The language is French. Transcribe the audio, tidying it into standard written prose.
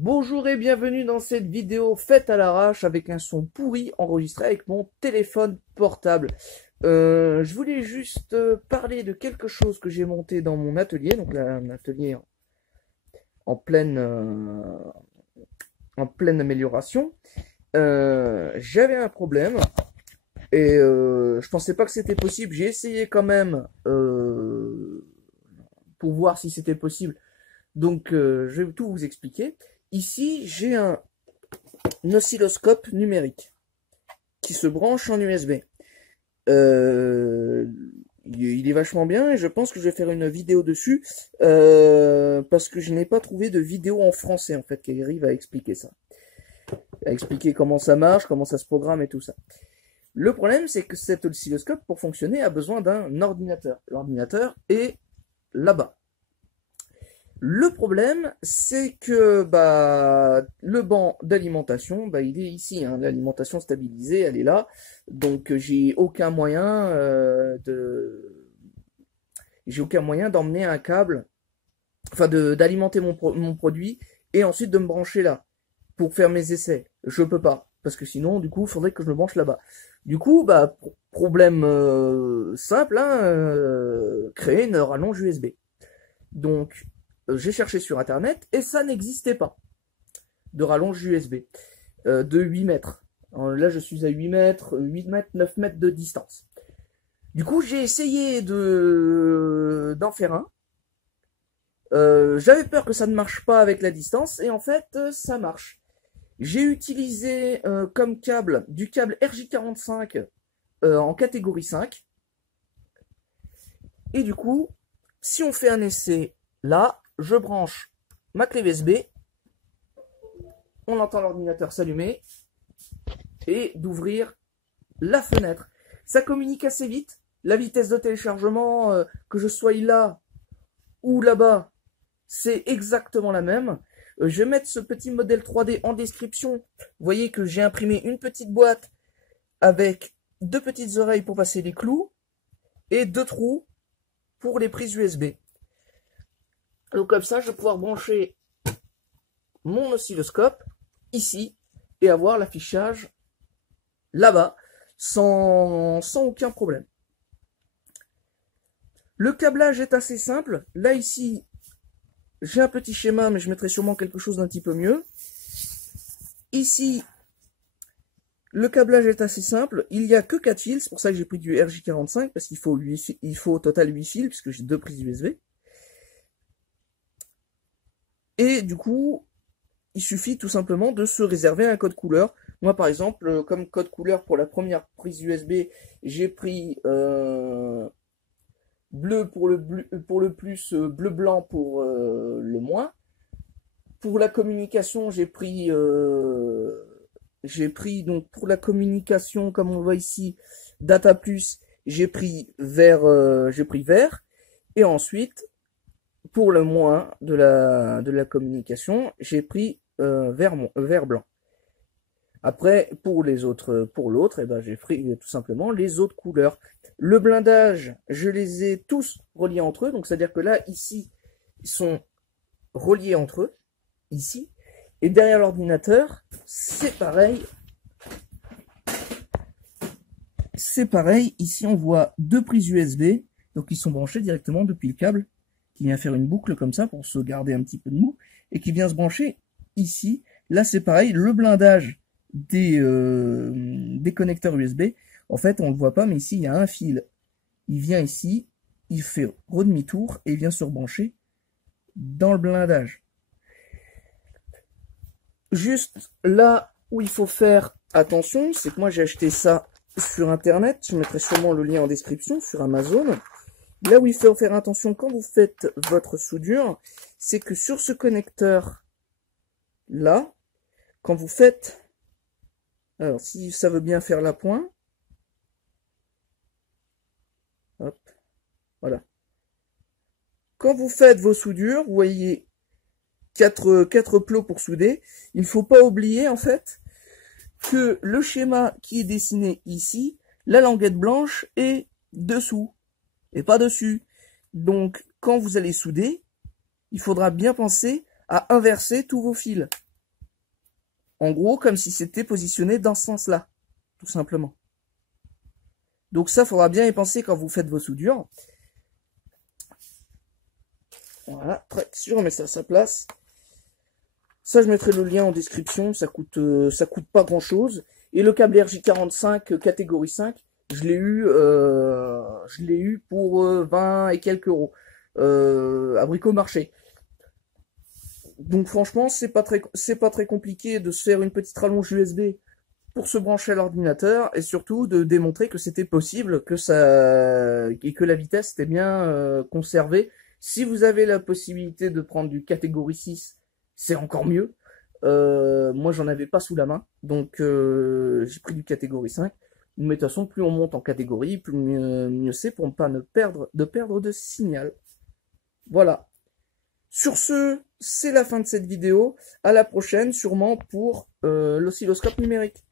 Bonjour et bienvenue dans cette vidéo faite à l'arrache avec un son pourri enregistré avec mon téléphone portable. Je voulais juste parler de quelque chose que j'ai monté dans mon atelier, donc là, un atelier en pleine, en pleine amélioration. J'avais un problème et je pensais pas que c'était possible. J'ai essayé quand même pour voir si c'était possible. Donc je vais tout vous expliquer. Ici, j'ai un oscilloscope numérique qui se branche en USB. Il est vachement bien et je pense que je vais faire une vidéo dessus parce que je n'ai pas trouvé de vidéo en français en fait qui arrive à expliquer ça. À expliquer comment ça marche, comment ça se programme et tout ça. Le problème, c'est que cet oscilloscope, pour fonctionner, a besoin d'un ordinateur. L'ordinateur est là-bas. Le problème, c'est que le banc d'alimentation, il est ici, hein, l'alimentation stabilisée, elle est là, donc j'ai aucun moyen d'emmener un câble, enfin d'alimenter mon produit et ensuite de me brancher là pour faire mes essais. Je peux pas, parce que sinon, du coup, il faudrait que je me branche là-bas. Du coup, problème simple, hein, créer une rallonge USB. Donc j'ai cherché sur internet et ça n'existait pas de rallonge USB de 8 mètres. Alors là, je suis à 8 mètres, 8 mètres, 9 mètres de distance. Du coup, j'ai essayé d'en faire un. J'avais peur que ça ne marche pas avec la distance et en fait, ça marche. J'ai utilisé comme câble du câble RJ45 en catégorie 5. Et du coup, si on fait un essai là, je branche ma clé USB, on entend l'ordinateur s'allumer et d'ouvrir la fenêtre. Ça communique assez vite. La vitesse de téléchargement, que je sois là ou là-bas, c'est exactement la même. Je vais mettre ce petit modèle 3D en description. Vous voyez que j'ai imprimé une petite boîte avec deux petites oreilles pour passer les clous et deux trous pour les prises USB. Donc comme ça, je vais pouvoir brancher mon oscilloscope ici et avoir l'affichage là-bas sans aucun problème. Le câblage est assez simple. Là ici, j'ai un petit schéma, mais je mettrai sûrement quelque chose d'un petit peu mieux. Ici, le câblage est assez simple. Il n'y a que 4 fils, c'est pour ça que j'ai pris du RJ45 parce qu'il faut au total 8 fils puisque j'ai deux prises USB. Et du coup, il suffit tout simplement de se réserver un code couleur. Moi, par exemple, comme code couleur pour la première prise USB, j'ai pris bleu pour le plus, bleu-blanc pour le moins. Pour la communication, j'ai pris donc pour la communication, comme on voit ici, Data Plus, j'ai pris vert, et ensuite pour le moins de la communication, j'ai pris vert blanc. Après, pour l'autre, j'ai pris tout simplement les autres couleurs. Le blindage, je les ai tous reliés entre eux, donc c'est-à-dire que là, ici, ils sont reliés entre eux, ici, et derrière l'ordinateur, c'est pareil. C'est pareil, ici on voit deux prises USB, donc ils sont branchés directement depuis le câble, qui vient faire une boucle comme ça pour se garder un petit peu de mou, et qui vient se brancher ici. Là c'est pareil, le blindage des connecteurs USB, en fait on le voit pas, mais ici il y a un fil, il vient ici, il fait redemi-tour, et il vient se rebrancher dans le blindage. Juste là où il faut faire attention, c'est que moi j'ai acheté ça sur internet, je mettrai sûrement le lien en description, sur Amazon. Là où il faut faire attention quand vous faites votre soudure, c'est que sur ce connecteur là, quand vous faites, alors si ça veut bien faire l'appoint, hop, voilà. Quand vous faites vos soudures, vous voyez quatre plots pour souder, il ne faut pas oublier en fait que le schéma qui est dessiné ici, la languette blanche est dessous et pas dessus. Donc quand vous allez souder, il faudra bien penser à inverser tous vos fils. En gros, comme si c'était positionné dans ce sens-là, tout simplement. Donc ça, faudra bien y penser quand vous faites vos soudures. Voilà, je remets ça à sa place. Ça, je mettrai le lien en description, ça coûte pas grand-chose. Et le câble RJ45 catégorie 5, je l'ai eu pour 20 et quelques euros à Bricomarché. Donc franchement, c'est pas très compliqué de se faire une petite rallonge USB pour se brancher à l'ordinateur et surtout de démontrer que c'était possible, que la vitesse était bien conservée. Si vous avez la possibilité de prendre du catégorie 6, c'est encore mieux. Moi, j'en avais pas sous la main, donc j'ai pris du catégorie 5. Mais de toute façon, plus on monte en catégorie, plus mieux c'est pour ne pas perdre de signal. Voilà. Sur ce, c'est la fin de cette vidéo. À la prochaine, sûrement pour l'oscilloscope numérique.